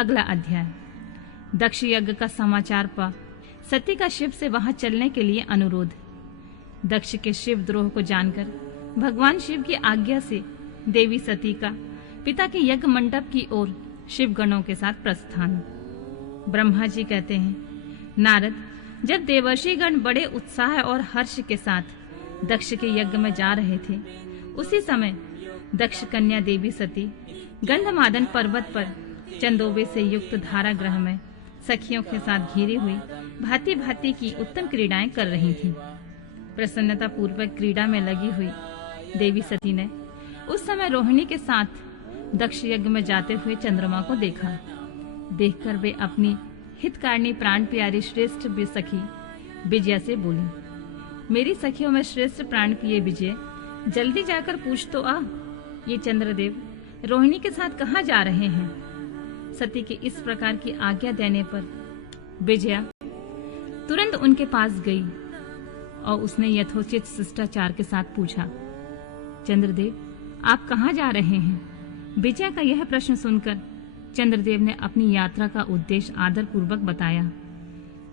अगला अध्याय। दक्ष यज्ञ का समाचार पा सती का शिव से वहां चलने के लिए अनुरोध। दक्ष के शिव द्रोह को जानकर भगवान शिव की आज्ञा से देवी सती का पिता के यज्ञ मंडप की ओर शिव गणों के साथ प्रस्थान। ब्रह्मा जी कहते हैं, नारद, जब देवर्षि गण बड़े उत्साह और हर्ष के साथ दक्ष के यज्ञ में जा रहे थे, उसी समय दक्ष कन्या देवी सती गंधमादन पर्वत पर चंदोबे से युक्त धारागृह में सखियों के साथ घिरी हुई भांति भांति की उत्तम क्रीड़ाएं कर रही थीं। प्रसन्नता पूर्वक क्रीड़ा में लगी हुई देवी सती ने उस समय रोहिणी के साथ दक्ष यज्ञ में जाते हुए चंद्रमा को देखा। देखकर वे अपनी हितकारिणी प्राण प्यारी श्रेष्ठ सखी विजया से बोली, मेरी सखियों में श्रेष्ठ प्राण प्रिय विजय, जल्दी जाकर पूछ तो आ, ये चंद्रदेव रोहिणी के साथ कहाँ जा रहे हैं। सती के इस प्रकार की आज्ञा देने पर विजया तुरंत उनके पास गई और उसने यथोचित शिष्टाचार के साथ पूछा, चंद्रदेव, आप कहाँ जा रहे हैं। विजया का यह प्रश्न सुनकर चंद्रदेव ने अपनी यात्रा का उद्देश्य आदर पूर्वक बताया।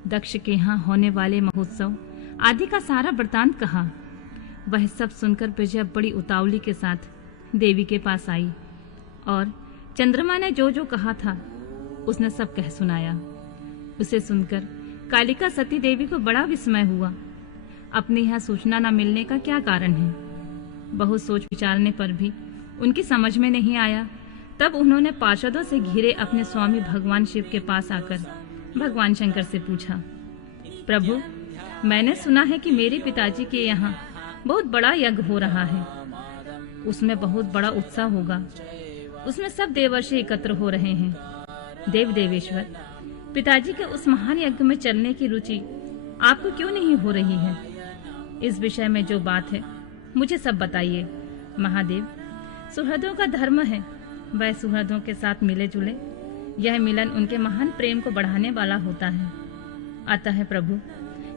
दक्ष के यहाँ होने वाले महोत्सव आदि का सारा वृतांत कहा। वह सब सुनकर विजया बड़ी उतावली के साथ देवी के पास आई और चंद्रमा ने जो जो कहा था उसने सब कह सुनाया। उसे सुनकर कालिका सती देवी को बड़ा विस्मय हुआ। अपने यहाँ सूचना न मिलने का क्या कारण है। बहुत सोच विचारने पर भी उनकी समझ में नहीं आया। तब उन्होंने पार्षदों से घिरे अपने स्वामी भगवान शिव के पास आकर भगवान शंकर से पूछा, प्रभु, मैंने सुना है कि मेरे पिताजी के यहाँ बहुत बड़ा यज्ञ हो रहा है। उसमें बहुत बड़ा उत्साह होगा। उसमें सब देवर्षि एकत्र हो रहे हैं। देव देवेश्वर, पिताजी के उस महान यज्ञ में चलने की रुचि आपको क्यों नहीं हो रही है। इस विषय में जो बात है मुझे सब बताइए। महादेव, सुहृदों का धर्म है वह सुहृदों के साथ मिले जुले। यह मिलन उनके महान प्रेम को बढ़ाने वाला होता है। अतः प्रभु,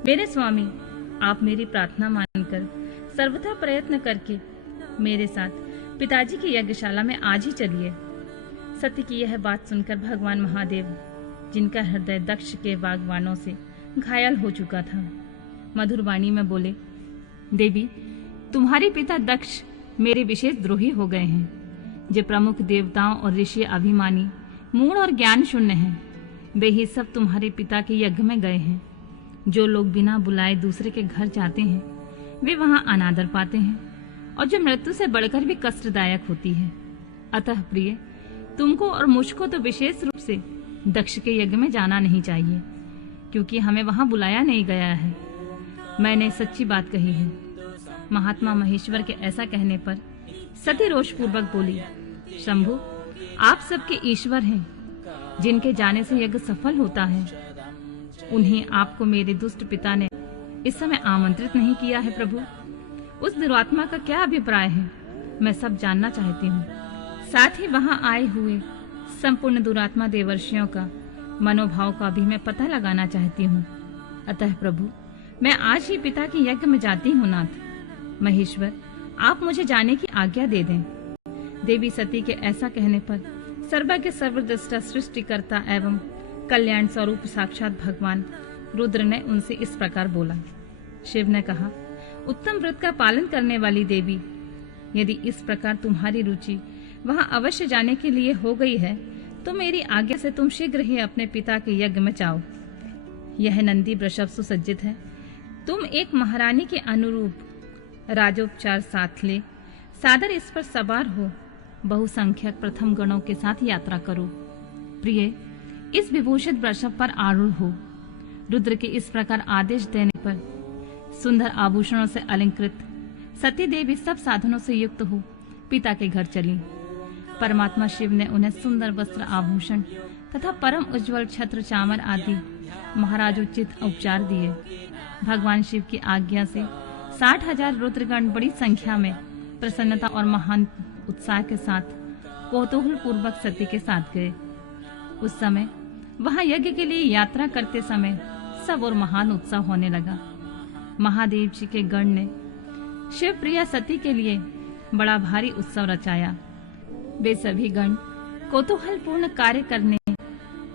मेरे स्वामी, आप मेरी प्रार्थना मानकर सर्वथा प्रयत्न करके मेरे साथ पिताजी की यज्ञशाला में आज ही चलिए। सती की यह बात सुनकर भगवान महादेव, जिनका हृदय दक्ष के वाग्वाणों से घायल हो चुका था, मधुर वाणी में बोले, देवी, तुम्हारे पिता दक्ष मेरे विशेष द्रोही हो गए हैं। जो प्रमुख देवताओं और ऋषि अभिमानी, मूढ़ और ज्ञान शून्य हैं, वे ही सब तुम्हारे पिता के यज्ञ में गए हैं। जो लोग बिना बुलाए दूसरे के घर जाते हैं वे वहां अनादर पाते हैं, और जो मृत्यु से बढ़कर भी कष्टदायक होती है। अतः प्रिय, तुमको और मुझको तो विशेष रूप से दक्ष के यज्ञ में जाना नहीं चाहिए, क्योंकि हमें वहां बुलाया नहीं गया है। मैंने सच्ची बात कही है। महात्मा महेश्वर के ऐसा कहने पर सती रोषपूर्वक बोली, शंभु, आप सबके ईश्वर हैं। जिनके जाने से यज्ञ सफल होता है, उन्हें आपको मेरे दुष्ट पिता ने इस समय आमंत्रित नहीं किया है। प्रभु, उस दुरात्मा का क्या अभिप्राय है, मैं सब जानना चाहती हूँ। साथ ही वहां आए हुए संपूर्ण दुरात्मा देवर्षियों का मनोभाव का भी मैं पता लगाना चाहती हूँ। अतः प्रभु, मैं आज ही पिता के यज्ञ में जाती हूँ। नाथ महेश्वर, आप मुझे जाने की आज्ञा दे दें। देवी सती के ऐसा कहने पर सर्वज्ञ सर्वदृष्टा सृष्टिकर्ता एवं कल्याण स्वरूप साक्षात भगवान रुद्र ने उनसे इस प्रकार बोला। शिव ने कहा, उत्तम व्रत का पालन करने वाली देवी, यदि इस प्रकार तुम्हारी रुचि वहां अवश्य जाने के लिए हो गई है, तो मेरी आज्ञा से तुम शीघ्र ही अपने पिता के यज्ञ में जाओ। यह नंदी वृषभ सुसज्जित है। तुम एक महारानी के अनुरूप राजोपचार साथ ले सादर इस पर सवार हो बहुसंख्यक प्रथम गणों के साथ यात्रा करो। प्रिय, इस विभूषित वृषभ पर आरूढ़ हो। रुद्र के इस प्रकार आदेश देने पर सुंदर आभूषणों से अलंकृत सती देवी सब साधनों से युक्त हो पिता के घर चली। परमात्मा शिव ने उन्हें सुंदर वस्त्र आभूषण तथा परम उज्जवल छत्र चामर आदि महाराजोचित उपचार दिए। भगवान शिव की आज्ञा से 60,000 रुद्रगण बड़ी संख्या में प्रसन्नता और महान उत्साह के साथ कौतूहल पूर्वक सती के साथ गए। उस समय वहां यज्ञ के लिए यात्रा करते समय सब और महान उत्साह होने लगा। महादेव जी के गण ने शिव प्रिया सती के लिए बड़ा भारी उत्सव रचाया। वे सभी गण कौतूहल पूर्ण कार्य करने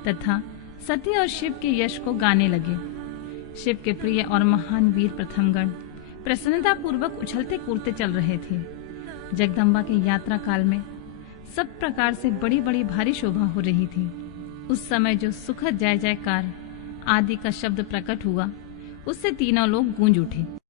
तथा सती और शिव के यश को गाने लगे। शिव के प्रिय और महान वीर प्रथमगण प्रसन्नता पूर्वक उछलते कूदते चल रहे थे। जगदम्बा के यात्रा काल में सब प्रकार से बड़ी बड़ी भारी शोभा हो रही थी। उस समय जो सुखद जय जयकार आदि का शब्द प्रकट हुआ, उससे तीनों लोग गूंज उठे।